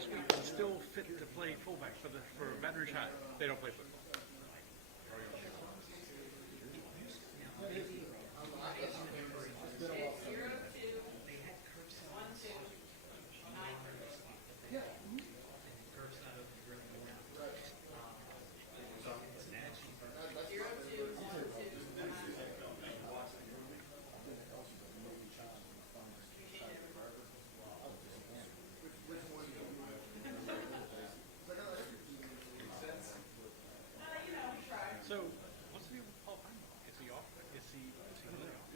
next week and still fit to play fullback for a veteran shot. They don't play football. So, what's the deal with Paul Feynman? Is he off? Is he really off?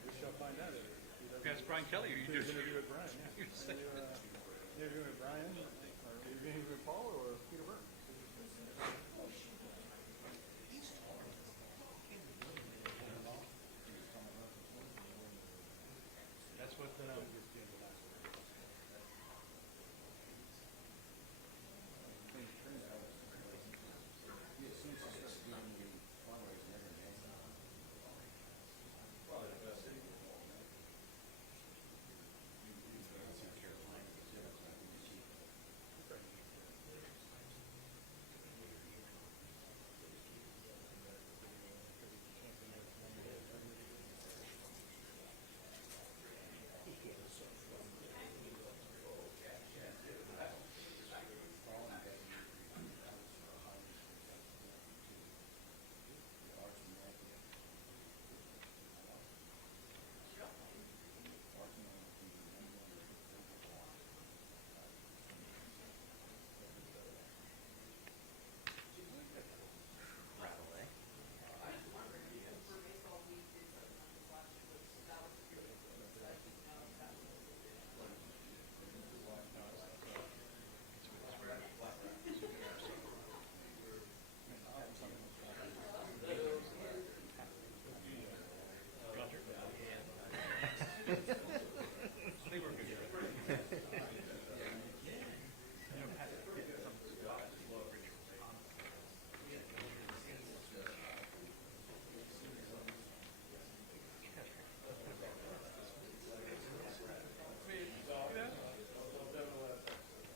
We shall find out. That's Brian Kelly. Or you You're just interview with Brian, yeah. you're saying Interview with Brian, or interview with Paul or Peter Burke? that's what they were good.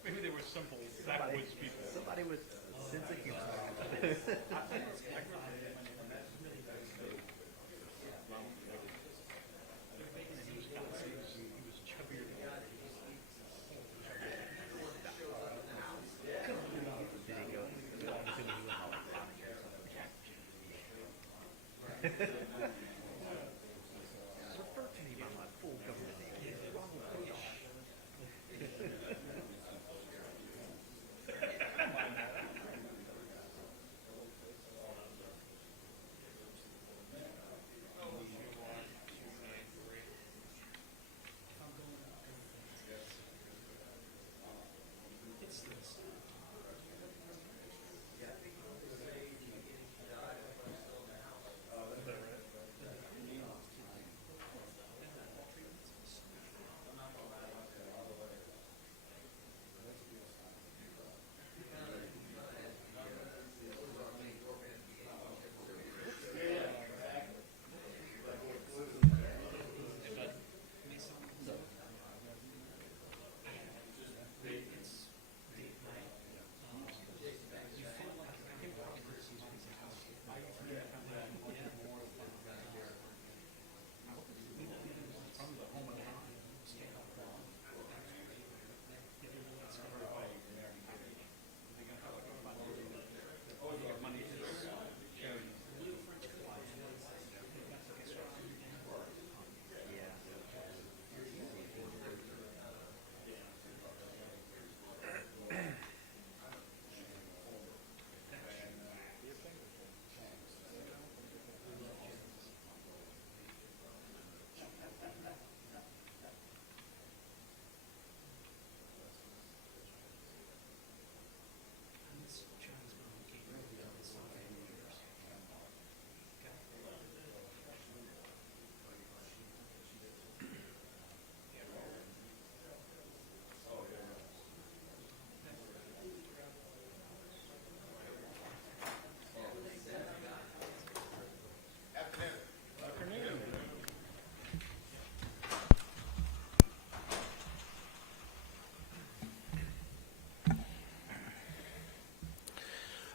Maybe they were simple backwoods people. Somebody with sense of humor. He was chubbier than Did he go? I'm assuming he went all refer to me by my full government name. Ronald Page.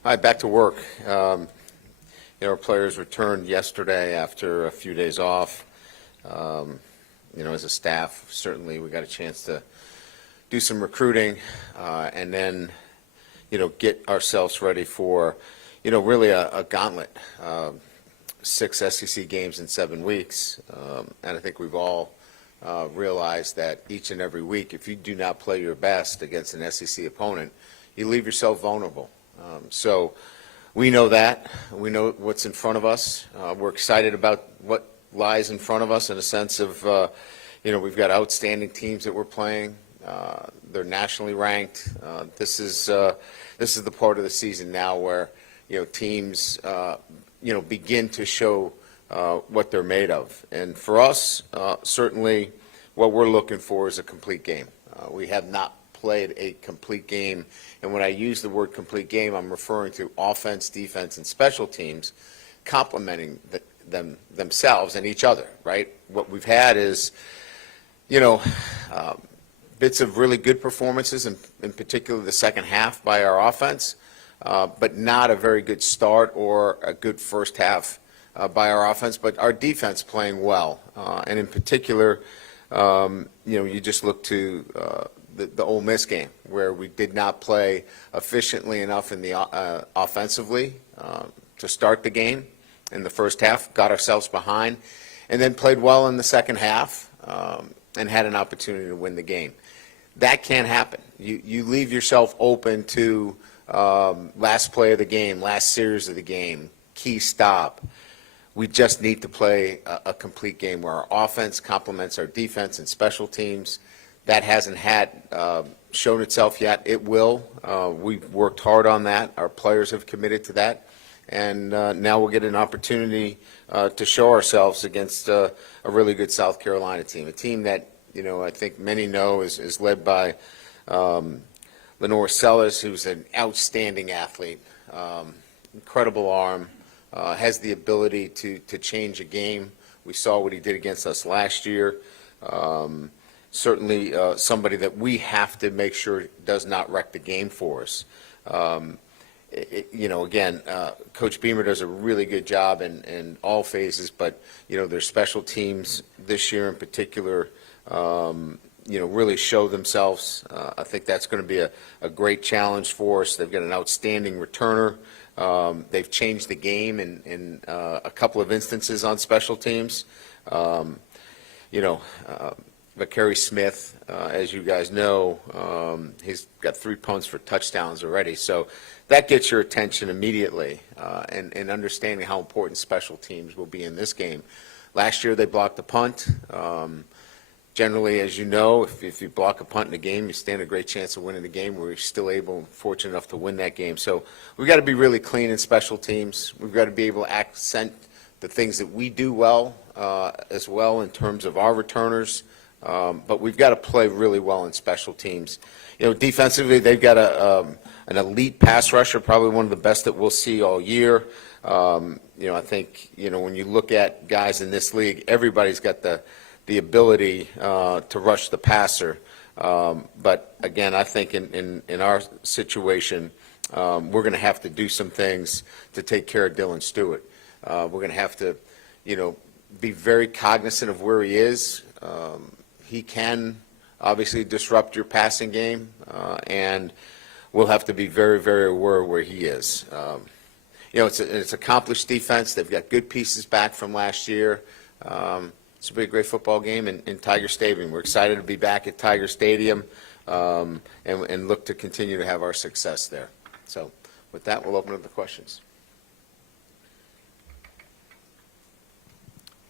All right, back to work. Our players returned yesterday after a few days off. As a staff, certainly we got a chance to do some recruiting and then, get ourselves ready for, really a gauntlet. 6 SEC games in 7 weeks. And I think we've all realized that each and every week, if you do not play your best against an SEC opponent, you leave yourself vulnerable. So we know that. We know what's in front of us. We're excited about what lies in front of us in a sense of, we've got outstanding teams that we're playing. They're nationally ranked. This is the part of the season now where, teams, begin to show what they're made of. And for us, certainly what we're looking for is a complete game. We have not played a complete game. And when I use the word complete game, I'm referring to offense, defense, and special teams complementing themselves and each other, right? What we've had is, bits of really good performances, in particular the second half by our offense, but not a very good start or a good first half by our offense, but our defense playing well. And in particular, you just look to the Ole Miss game where we did not play efficiently enough in the offensively to start the game in the first half, got ourselves behind, and then played well in the second half and had an opportunity to win the game. That can't happen. You leave yourself open to last play of the game, last series of the game, key stop. We just need to play a complete game where our offense complements our defense and special teams. That hasn't shown itself yet. It will. We've worked hard on that. Our players have committed to that. And now we'll get an opportunity to show ourselves against a really good South Carolina team, a team that, I think many know is led by Lenore Sellers, who's an outstanding athlete, incredible arm, has the ability to change a game. We saw what he did against us last year. Certainly somebody that we have to make sure does not wreck the game for us. Again, Coach Beamer does a really good job in all phases, but, their special teams this year in particular, really show themselves. I think that's going to be a great challenge for us. They've got an outstanding returner. They've changed the game in a couple of instances on special teams. Macari Smith, as you guys know, he's got 3 punts for touchdowns already. So that gets your attention immediately, and understanding how important special teams will be in this game. Last year they blocked the punt. Generally, as you know, if you block a punt in a game, you stand a great chance of winning the game. We're still fortunate enough to win that game. So we've got to be really clean in special teams. We've got to be able to accent the things that we do well as well in terms of our returners. But we've got to play really well in special teams. Defensively, they've got an elite pass rusher, probably one of the best that we'll see all year. I think, when you look at guys in this league, everybody's got the ability to rush the passer. But again, I think in our situation, we're going to have to do some things to take care of Dylan Stewart. We're going to have to, be very cognizant of where he is. He can obviously disrupt your passing game, and we'll have to be very, very aware where he is. It's accomplished defense. They've got good pieces back from last year. It's going to be a great football game in Tiger Stadium. We're excited to be back at Tiger Stadium and look to continue to have our success there. So with that, we'll open up the questions.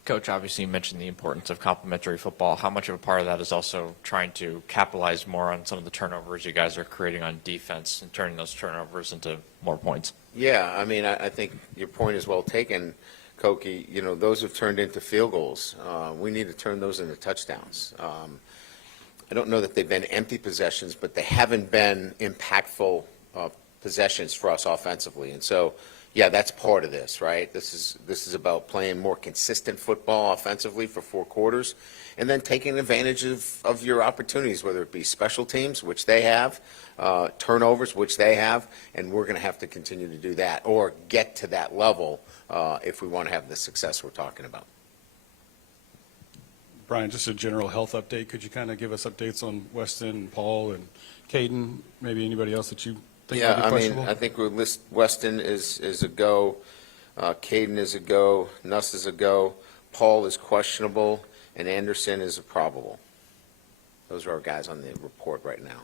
Coach, obviously you mentioned the importance of complementary football. How much of a part of that is also trying to capitalize more on some of the turnovers you guys are creating on defense and turning those turnovers into more points? Yeah, I think your point is well taken, Koki. Those have turned into field goals. We need to turn those into touchdowns. I don't know that they've been empty possessions, but they haven't been impactful possessions for us offensively. And so, Yeah, that's part of this, right? This is about playing more consistent football offensively for 4 quarters, and then taking advantage of your opportunities, whether it be special teams, which they have, turnovers, which they have, and we're going to have to continue to do that or get to that level if we want to have the success we're talking about. Brian, just a general health update. Could you kind of give us updates on Weston and Paul and Caden, maybe anybody else that you think might Yeah, be I mean, questionable? I think we'll list Weston is a go, Caden is a go, Nuss is a go, Paul is questionable, and Anderson is a probable. Those are our guys on the report right now.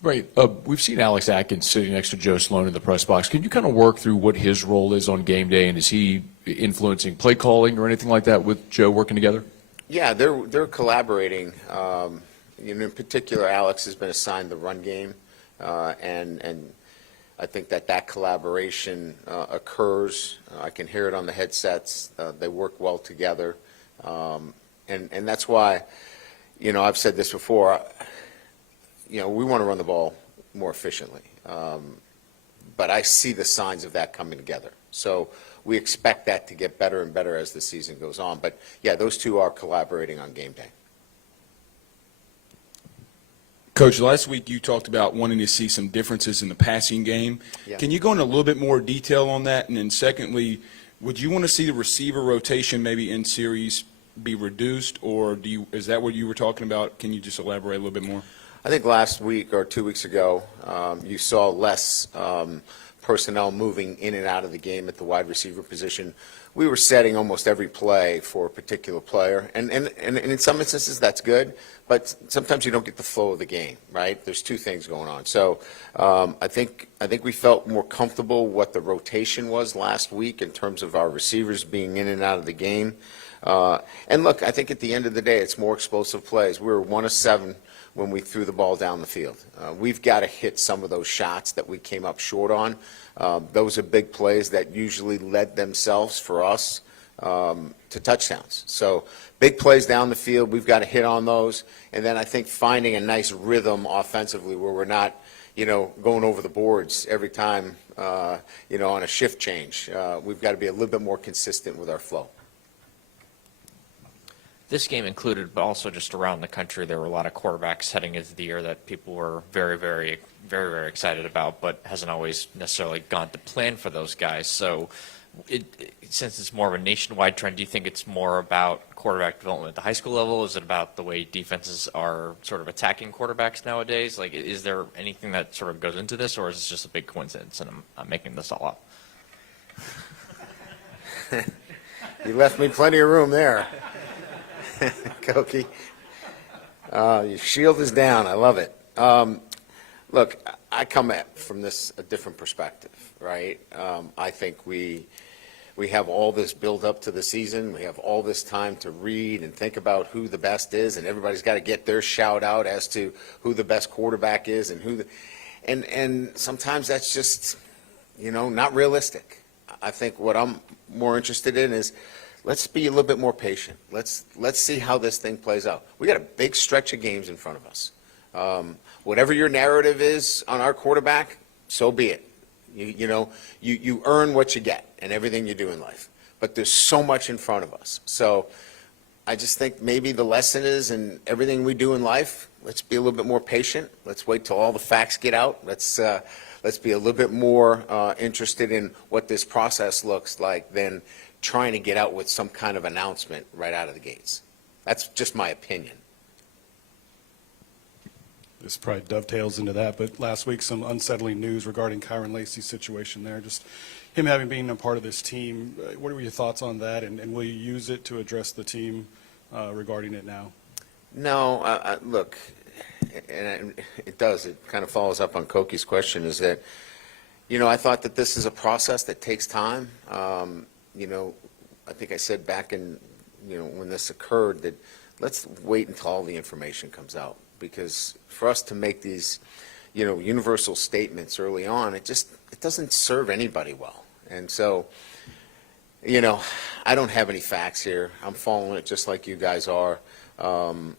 Right. We've seen Alex Atkins sitting next to Joe Sloan in the press box. Can you kind of work through what his role is on game day, and is he influencing play calling or anything like that with Joe working together? Yeah, they're collaborating. In particular, Alex has been assigned the run game, and I think that collaboration occurs. I can hear it on the headsets. They work well together, and that's why, I've said this before. We want to run the ball more efficiently, but I see the signs of that coming together. So we expect that to get better and better as the season goes on. But yeah, those two are collaborating on game day. Coach, last week you talked about wanting to see some differences in the passing game. Yeah. Can you go into a little bit more detail on that? And then secondly, would you want to see the receiver rotation maybe in series be reduced, or is that what you were talking about? Can you just elaborate a little bit more? I think last week or 2 weeks ago, you saw less personnel moving in and out of the game at the wide receiver position. We were setting almost every play for a particular player, and in some instances that's good, but sometimes you don't get the flow of the game, right? There's two things going on. So I think we felt more comfortable what the rotation was last week in terms of our receivers being in and out of the game. And look, I think at the end of the day, it's more explosive plays. We were 1 of 7 when we threw the ball down the field. We've got to hit some of those shots that we came up short on. Those are big plays that usually led themselves for us to touchdowns. So big plays down the field, we've got to hit on those. And then I think finding a nice rhythm offensively where we're not, going over the boards every time, on a shift change. We've got to be a little bit more consistent with our flow. This game included, but also just around the country, there were a lot of quarterbacks heading into the year that people were very, very, very, very excited about, but hasn't always necessarily gone to plan for those guys. So since it's more of a nationwide trend, do you think it's more about quarterback development at the high school level? Is it about the way defenses are sort of attacking quarterbacks nowadays? Like, is there anything that sort of goes into this, or is it just a big coincidence and I'm making this all up? You left me plenty of room there. Koki. Your shield is down. I love it. Look, I come at from this a different perspective, right? I think we have all this build up to the season. We have all this time to read and think about who the best is, and everybody's got to get their shout out as to who the best quarterback is and and sometimes that's just, not realistic. I think what I'm more interested in is let's be a little bit more patient. Let's see how this thing plays out. We got a big stretch of games in front of us. Whatever your narrative is on our quarterback, so be it. You earn what you get in everything you do in life. But there's so much in front of us. So I just think maybe the lesson is in everything we do in life, let's be a little bit more patient. Let's wait till all the facts get out. Let's be a little bit more interested in what this process looks like than trying to get out with some kind of announcement right out of the gates. That's just my opinion. This probably dovetails into that, but last week some unsettling news regarding Kyron Lacey's situation there. Just him having been a part of this team. What were your thoughts on that, and will you use it to address the team regarding it now? No, look, and it does. It kind of follows up on Koki's question is that, I thought that this is a process that takes time. I think I said back in, when this occurred that let's wait until all the information comes out, because for us to make these, universal statements early on, it doesn't serve anybody well. And so, I don't have any facts here. I'm following it just like you guys are.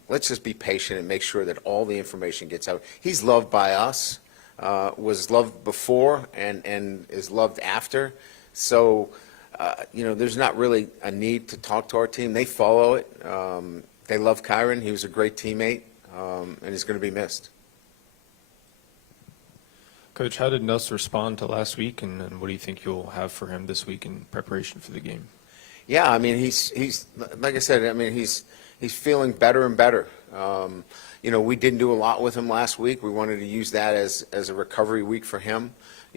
Let's just be patient and make sure that all the information gets out. He's loved by us. was loved before and is loved after. So, there's not really a need to talk to our team. They follow it. They love Kyron. He was a great teammate, and he's going to be missed. Coach, how did Nuss respond to last week, and what do you think you'll have for him this week in preparation for the game? Yeah, I mean, he's like I said, I mean, he's feeling better and better. We didn't do a lot with him last week. We wanted to use that as a recovery week for him.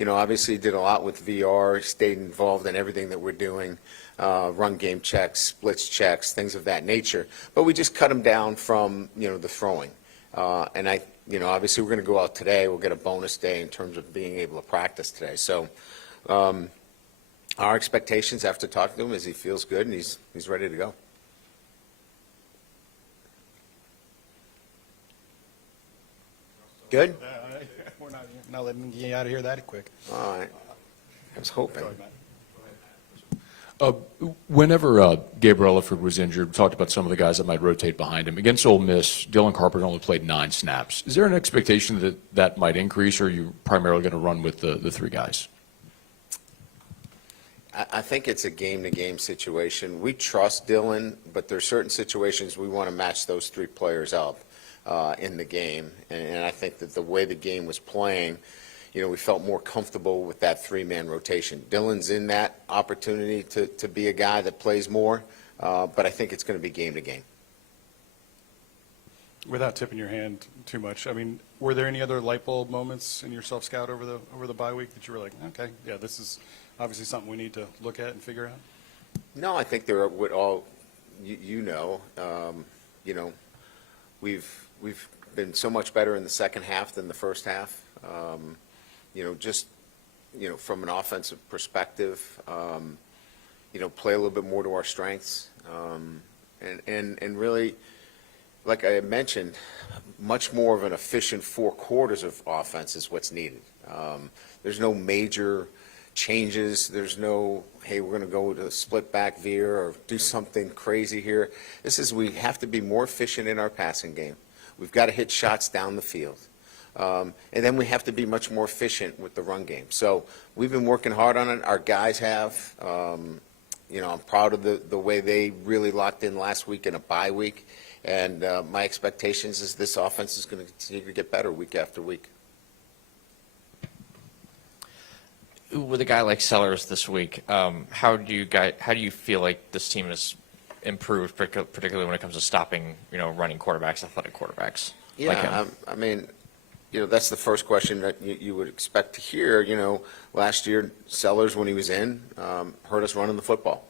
Obviously he did a lot with VR, stayed involved in everything that we're doing, run game checks, splits checks, things of that nature. But we just cut him down from, the throwing. Obviously we're going to go out today. We'll get a bonus day in terms of being able to practice today. So our expectations after talking to him is he feels good and he's ready to go. Good? We're not letting you out of here that quick. All right. I was hoping. Sorry, Matt. Whenever Gabriel Elliford was injured, we talked about some of the guys that might rotate behind him. Against Ole Miss, Dylan Carpenter only played 9 snaps. Is there an expectation that that might increase, or are you primarily going to run with the 3 guys? I think it's a game-to-game situation. We trust Dylan, but there are certain situations we want to match those 3 players up in the game. And I think that the way the game was playing, we felt more comfortable with that 3-man rotation. Dylan's in that opportunity to be a guy that plays more, but I think it's going to be game-to-game. Without tipping your hand too much, I mean, were there any other light bulb moments in your self-scout over the bye week that you were like, okay, yeah, this is obviously something we need to look at and figure out? No, I think they're what all we've been so much better in the second half than the first half. From an offensive perspective, play a little bit more to our strengths, and really, like I mentioned, much more of an efficient 4 quarters of offense is what's needed. There's no major changes. There's no, hey, we're going to go to split back veer or do something crazy here. We have to be more efficient in our passing game. We've got to hit shots down the field. And then we have to be much more efficient with the run game. So we've been working hard on it. Our guys have. I'm proud of the way they really locked in last week in a bye week. And my expectations is this offense is going to continue to get better week after week. With a guy like Sellers this week, how do you feel like this team has improved, particularly when it comes to stopping, running quarterbacks, athletic quarterbacks? Yeah, like him? I mean, that's the first question that you would expect to hear. Last year, Sellers, when he was in, hurt us running the football.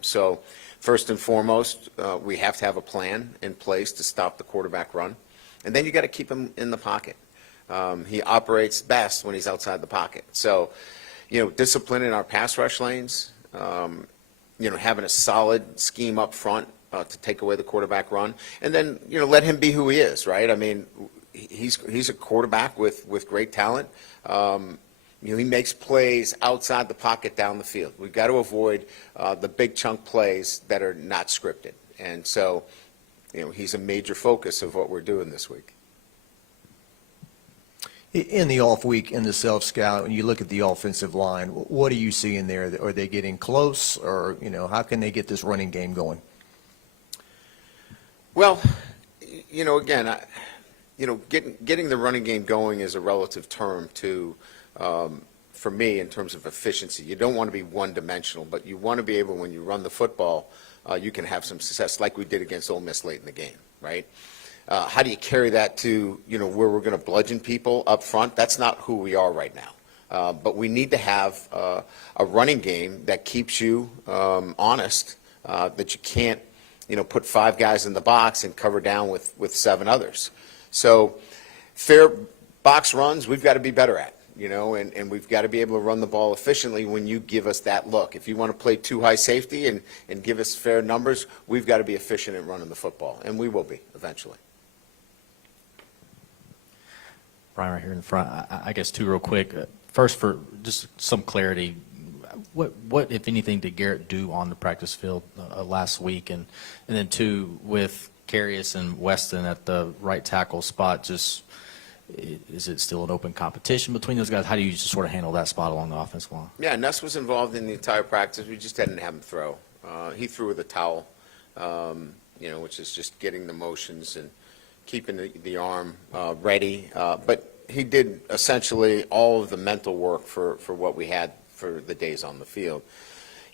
So first and foremost, we have to have a plan in place to stop the quarterback run. And then you got to keep him in the pocket. He operates best when he's outside the pocket. So, discipline in our pass rush lanes, having a solid scheme up front to take away the quarterback run, and then, let him be who he is, right? I mean, he's a quarterback with great talent. He makes plays outside the pocket down the field. We've got to avoid the big chunk plays that are not scripted. And so, he's a major focus of what we're doing this week. In the off week, in the self-scout, when you look at the offensive line, what are you seeing there? Are they getting close, or, how can they get this running game going? Well, again, getting the running game going is a relative term to, for me, in terms of efficiency. You don't want to be one-dimensional, but you want to be able, when you run the football, you can have some success like we did against Ole Miss late in the game, right? How do you carry that to, where we're going to bludgeon people up front? That's not who we are right now. But we need to have a running game that keeps you honest, that you can't, put 5 guys in the box and cover down with 7 others. So fair box runs, we've got to be better at, and we've got to be able to run the ball efficiently when you give us that look. If you want to play too high safety and give us fair numbers, we've got to be efficient at running the football, and we will be eventually. Brian, right here in the front. I guess 2 real quick. First, for just some clarity, what if anything did Garrett do on the practice field last week? And then 2, with Carius and Weston at the right tackle spot, just Is it still an open competition between those guys? How do you just sort of handle that spot along the offensive line? Yeah, Nuss was involved in the entire practice. We just didn't have him throw. He threw with a towel, which is just getting the motions and keeping the arm ready. But he did essentially all of the mental work for what we had for the days on the field.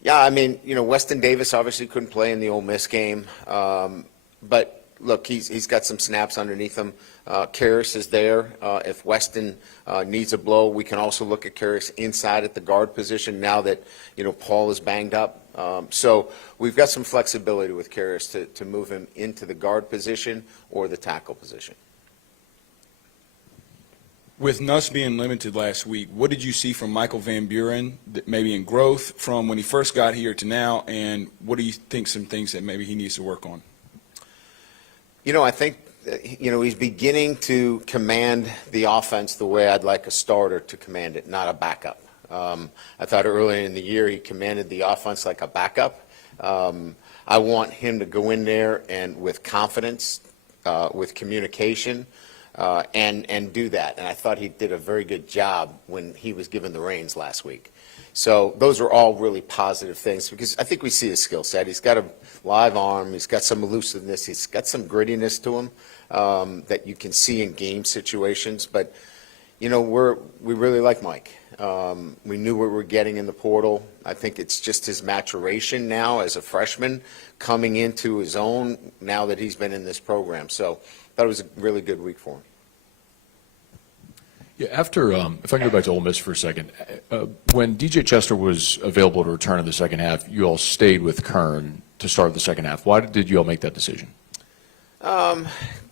Yeah, I mean, Weston Davis obviously couldn't play in the Ole Miss game, but look, he's got some snaps underneath him. Karras is there. If Weston needs a blow, we can also look at Karras inside at the guard position now that, Paul is banged up. So we've got some flexibility with Karras to move him into the guard position or the tackle position. With Nuss being limited last week, what did you see from Michael Van Buren, that maybe in growth from when he first got here to now, and what do you think some things that maybe he needs to work on? I think, he's beginning to command the offense the way I'd like a starter to command it, not a backup. I thought earlier in the year he commanded the offense like a backup. I want him to go in there and with confidence, with communication, and do that. And I thought he did a very good job when he was given the reins last week. So those are all really positive things because I think we see his skill set. He's got a live arm. He's got some elusiveness. He's got some grittiness to him that you can see in game situations. But, we really like Mike. We knew what we were getting in the portal. I think it's just his maturation now as a freshman coming into his own now that he's been in this program. So I thought it was a really good week for him. Yeah, after, if I can go back to Ole Miss for a second, when DJ Chester was available to return in the second half, you all stayed with Kern to start the second half. Why did you all make that decision?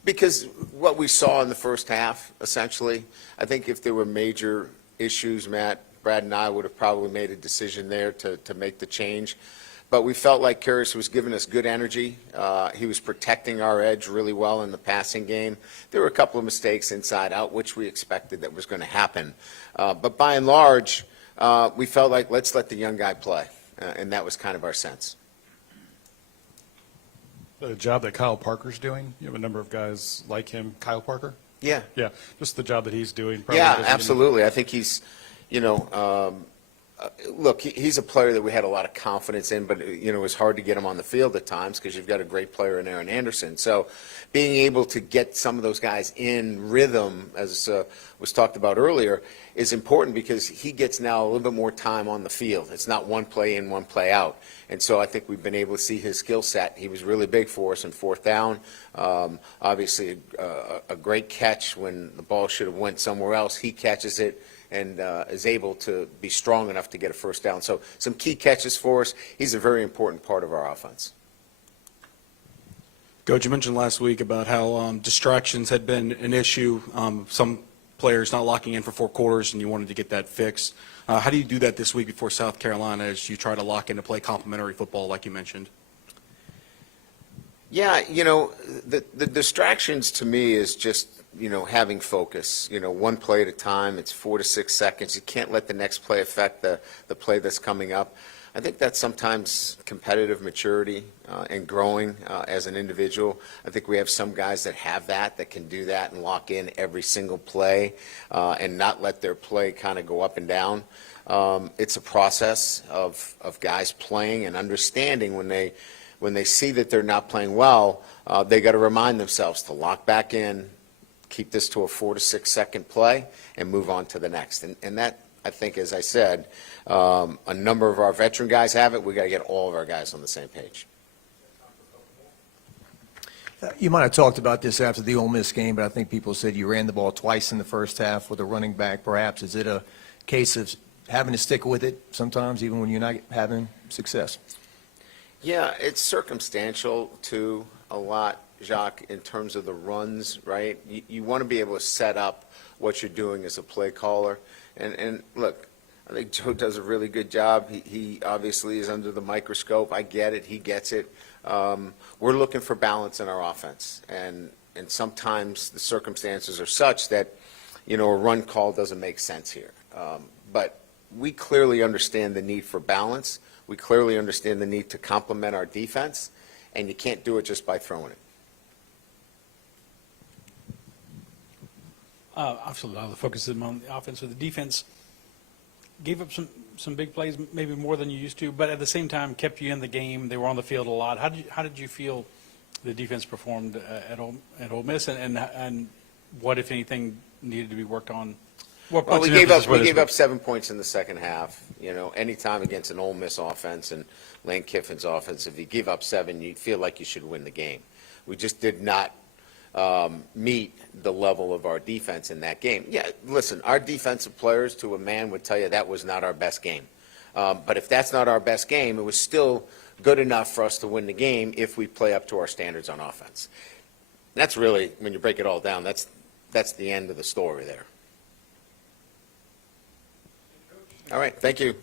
Because what we saw in the first half, essentially, I think if there were major issues, Matt, Brad and I would have probably made a decision there to make the change. But we felt like Karras was giving us good energy. He was protecting our edge really well in the passing game. There were a couple of mistakes inside out, which we expected that was going to happen. But by and large, we felt like let's let the young guy play. And that was kind of our sense. The job that Kyle Parker's doing, you have a number of guys like him. Kyle Parker? Yeah. Yeah, just the job that he's doing. Probably Yeah, doesn't even- absolutely. I think he's, look, he's a player that we had a lot of confidence in, but, it was hard to get him on the field at times because you've got a great player in Aaron Anderson. So being able to get some of those guys in rhythm, as was talked about earlier, is important because he gets now a little bit more time on the field. It's not one play in, one play out. And so I think we've been able to see his skill set. He was really big for us in fourth down. Obviously, a great catch when the ball should have went somewhere else. He catches it and is able to be strong enough to get a first down. So some key catches for us. He's a very important part of our offense. Coach, you mentioned last week about how distractions had been an issue. Some players not locking in for 4 quarters, and you wanted to get that fixed. How do you do that this week before South Carolina as you try to lock in to play complementary football like you mentioned? Yeah, the distractions to me is just, having focus, one play at a time. It's 4 to 6 seconds. You can't let the next play affect the play that's coming up. I think that's sometimes competitive maturity and growing as an individual. I think we have some guys that have that can do that and lock in every single play and not let their play kind of go up and down. It's a process of guys playing and understanding when they see that they're not playing well, they got to remind themselves to lock back in, keep this to a 4 to 6 second play, and move on to the next. And that, I think, as I said, a number of our veteran guys have it. We got to get all of our guys on the same page. You might have talked about this after the Ole Miss game, but I think people said you ran the ball twice in the first half with a running back, perhaps. Is it a case of having to stick with it sometimes, even when you're not having success? Yeah, it's circumstantial to a lot, Jacques, in terms of the runs, right? You want to be able to set up what you're doing as a play caller. And look, I think Joe does a really good job. He obviously is under the microscope. I get it. He gets it. We're looking for balance in our offense. And sometimes the circumstances are such that, a run call doesn't make sense here. But we clearly understand the need for balance. We clearly understand the need to complement our defense, and you can't do it just by throwing it. Obviously, a lot of the focus is on the offense. Or the defense gave up some big plays, maybe more than you used to, but at the same time kept you in the game. They were on the field a lot. How did you feel the defense performed at Ole Miss, and what, if anything, needed to be worked on? What Well, points we of emphasis were gave this up 7 points in the second half. You know, anytime against an Ole Miss offense and Lane Kiffin's offense, if you give up 7, you feel like you should win the game. We just did not meet the level of our defense in that game. Yeah, listen, our defensive players to a man would tell you that was not our best game. But if that's not our best game, it was still good enough for us to win the game if we play up to our standards on offense. That's really, when you break it all down, that's the end of the story there. All right, thank you.